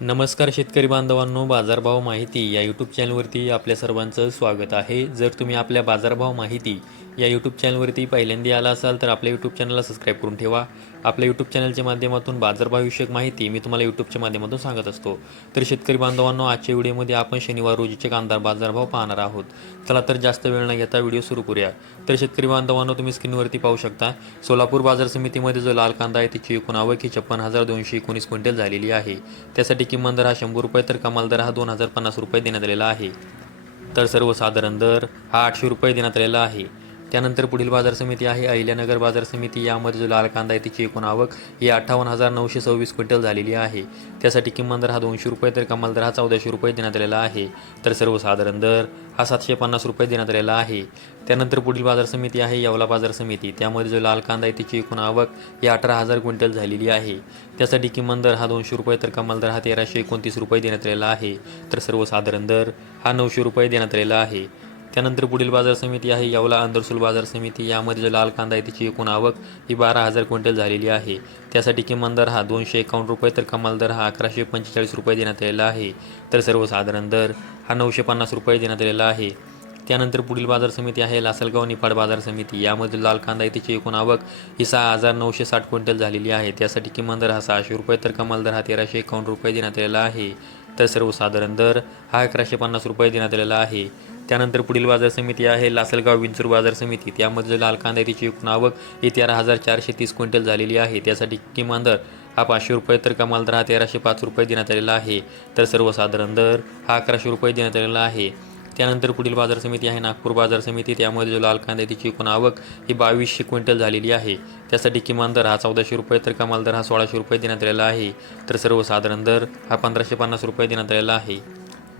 नमस्कार शेतकरी बांधवांनो, बाजारभाव माहिती या यूट्यूब चॅनलवरती आपल्या सर्वांचं स्वागत आहे. जर तुम्ही आपल्या बाजारभाव माहिती या यूट्यूब चॅनलवरती पहिल्यांदा आला असाल तर आपल्या यूट्यूब चॅनलला सबस्क्राईब करून ठेवा. आपल्या यूट्यूब चॅनलच्या माध्यमातून बाजारभावविषयक माहिती मी तुम्हाला यूट्यूबच्या माध्यमातून सांगत असतो. तर शेतकरी बांधवांनो, आजच्या व्हिडिओमध्ये आपण शनिवार रोजीचे कांदा बाजारभाव पाहणार आहोत. चला तर जास्त वेळ न घेता व्हिडिओ सुरू करूया. तर शेतकरी बांधवांनो, तुम्ही स्क्रीनवरती पाहू शकता सोलापूर बाजार समितीमध्ये जो लाल कांदा आहे त्याची एकूण आवक ही 56,219 क्विंटल झालेली आहे. त्यासाठी किमान दर हा 100 रुपये तर कमाल दर हा 2,050 रुपये देण्यात आलेला आहे. तर सर्वसाधारण दर हा 800 रुपये देण्यात आलेला आहे. त्यानंतर पुढील बाजार समिती आहे अहिल्यानगर बाजार समिती. यामध्ये जो लाल कांदा आहे त्याची एकूण आवक ही 58,926 क्विंटल झालेली आहे. त्यासाठी किमान दर हा 200 रुपये तर कमाल दर हा 1,400 रुपये देण्यात आलेला आहे. तर सर्वसाधारण दर हा 750 रुपये देण्यात आलेला आहे. त्यानंतर पुढील बाजार समिती आहे येवला बाजार समिती. त्यामध्ये जो लाल कांदा आहे त्याची एकूण आवक ही 18,000 क्विंटल झालेली आहे. त्यासाठी किमान दर हा 200 रुपये तर कमाल दर हा 1,329 रुपये देण्यात आलेला आहे. तर सर्वसाधारण दर हा 900 रुपये देण्यात आलेला आहे. त्यानंतर पुढील बाजार समिती आहे येवला अंदरसूल बाजार समिती. यामध्ये जो लाल कांदा आहे त्याची एकूण आवक ही 12,000 क्विंटल झालेली आहे. त्यासाठी किमान दर हा 251 रुपये तर कमाल दर हा 1,145 रुपये देण्यात आलेला आहे. तर सर्वसाधारण दर हा 950 रुपये देण्यात आलेला आहे. त्यानंतर पुढील बाजार समिती आहे लासलगाव निफाड बाजार समिती. यामध्ये लाल कांदा आहे त्याची एकूण आवक ही 6,960 क्विंटल झालेली आहे. त्यासाठी किमान दर हा 600 रुपये तर कमाल दर हा 1,351 रुपये देण्यात आलेला आहे. तर सर्वसाधारण दर हा 1,150 रुपये देण्यात आलेला आहे. त्यानंतर पुढील बाजार समिती आहे लासलगाव विंचूर बाजार समिती. त्यामध्ये जो लाल कांदा आहे त्याची एकूण आवक ही 13,430 क्विंटल झालेली आहे. त्यासाठी किमान दर हा 500 रुपये तर कमाल दर हा 1,305 रुपये देण्यात आलेला आहे. तर सर्वसाधारण दर हा 1,100 रुपये देण्यात आलेला आहे. त्यानंतर पुढील बाजार समिती आहे नागपूर बाजार समिती. त्यामध्ये जो लाल कांदा आहे त्याची एकूण आवक ही 2,200 क्विंटल झालेली आहे. त्यासाठी किमान दर हा 1,400 रुपये तर कमाल दर हा 1,600 रुपये देण्यात आलेला आहे. तर सर्वसाधारण दर हा 1,550 रुपये देण्यात आलेला आहे.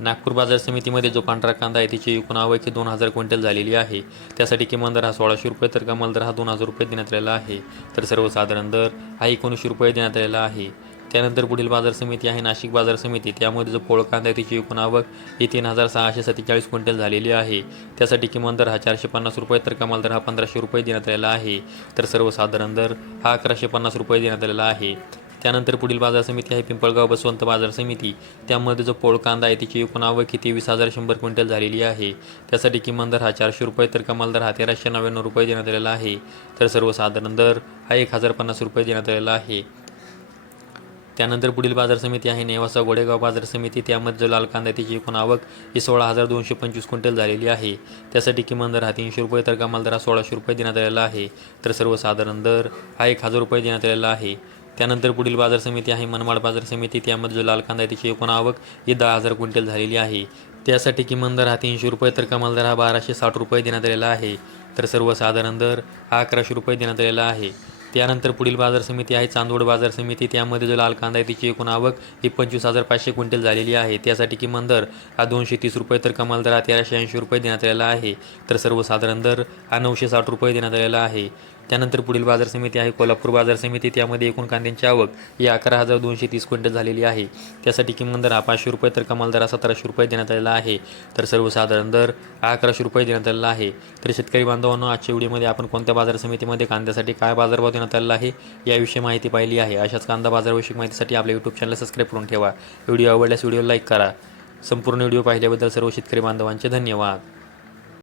नागपूर बाजार समितीमध्ये जो पांढरा कांदा आहे त्याची एकूण आवक ही 2,000 क्विंटल झालेली आहे. त्यासाठी किमान दर हा 1,600 रुपये तर कमाल दर हा 2,000 रुपये देण्यात आलेला आहे. तर सर्वसाधारण दर हा 1900 रुपये देण्यात आलेला आहे. त्यानंतर पुढील बाजार समिती आहे नाशिक बाजार समिती. त्यामध्ये जो पोळ कांदा आहे त्याची एकूण आवक ही 3,647 क्विंटल झालेली आहे. त्यासाठी किमान दर हा 450 रुपये तर कमाल दर हा 1,500 रुपये देण्यात आलेला आहे. तर सर्वसाधारण दर हा 1,150 रुपये देण्यात आलेला आहे. त्यानंतर पुढील बाजार समिती आहे पिंपळगाव बसवंत बाजार समिती. त्यामध्ये जो पोळ कांदा आहे त्याची एकूण आवक ही 23,100 क्विंटल झालेली आहे. त्यासाठी किमान दर हा 400 रुपये तर कमाल दर हा 1,399 रुपये देण्यात आलेला आहे. तर सर्वसाधारण दर हा 1,050 रुपये देण्यात आलेला आहे. त्यानंतर पुढील बाजार समिती आहे नेवासा गोडेगाव बाजार समिती. त्यामध्ये जो लाल कांदा आहे त्याची एकूण आवक ही 16,225 क्विंटल झालेली आहे. त्यासाठी किमान दर हा 300 रुपये तर कमाल दर हा 1,600 रुपये देण्यात आलेला आहे. तर सर्वसाधारण दर हा 1,000 रुपये देण्यात आलेला आहे. त्यानंतर पुढील बाजार समिती आहे मनमाड बाजार समिती. त्यामध्ये जो लाल कांदा आहे त्याची एकूण आवक ही 10,000 क्विंटल झालेली आहे. त्यासाठी किमान दर हा 300 रुपये तर कमाल दर हा 1,260 रुपये देण्यात आलेला आहे. तर सर्वसाधारण दर हा 1,100 रुपये देण्यात आलेला आहे. त्यानंतर पुढील बाजार समिती आहे चांदवड बाजार समिती. त्यामध्ये जो लाल कांदा आहे त्याची एकूण आवक ही 25,500 क्विंटल झालेली आहे. त्यासाठी किमान दर हा 230 रुपये तर कमाल दर हा 1,380 रुपये देण्यात आलेला आहे. तर सर्वसाधारण दर हा 960 रुपये देण्यात आलेला आहे. त्यानंतर पुढील बाजार समिती आहे कोल्हापूर बाजार समिती. त्यामध्ये एकूण कांद्यांची आवक ही 11,230 क्विंटल झालेली आहे. त्यासाठी किमान दर हा 500 रुपये तर कमाल दर हा 1,700 रुपये देण्यात आलेला आहे. तर सर्वसाधारण दर हा 1,100 रुपये देण्यात आलेला आहे. तर शेतकरी बांधवांनो, आजच्या व्हिडिओमध्ये आपण कोणत्या बाजार समितीमध्ये कांद्यासाठी काय बाजारभाव देण्यात आलेला आहे याविषयी माहिती पाहिली आहे. अशाच कांदा बाजारविषयक माहितीसाठी आपल्या यूट्यूब चॅनल सबस्क्राईब करून ठेवा. व्हिडिओ आवडल्यास व्हिडिओ लाईक करा. संपूर्ण व्हिडिओ पाहिल्याबद्दल सर्व शेतकरी बांधवांचे धन्यवाद.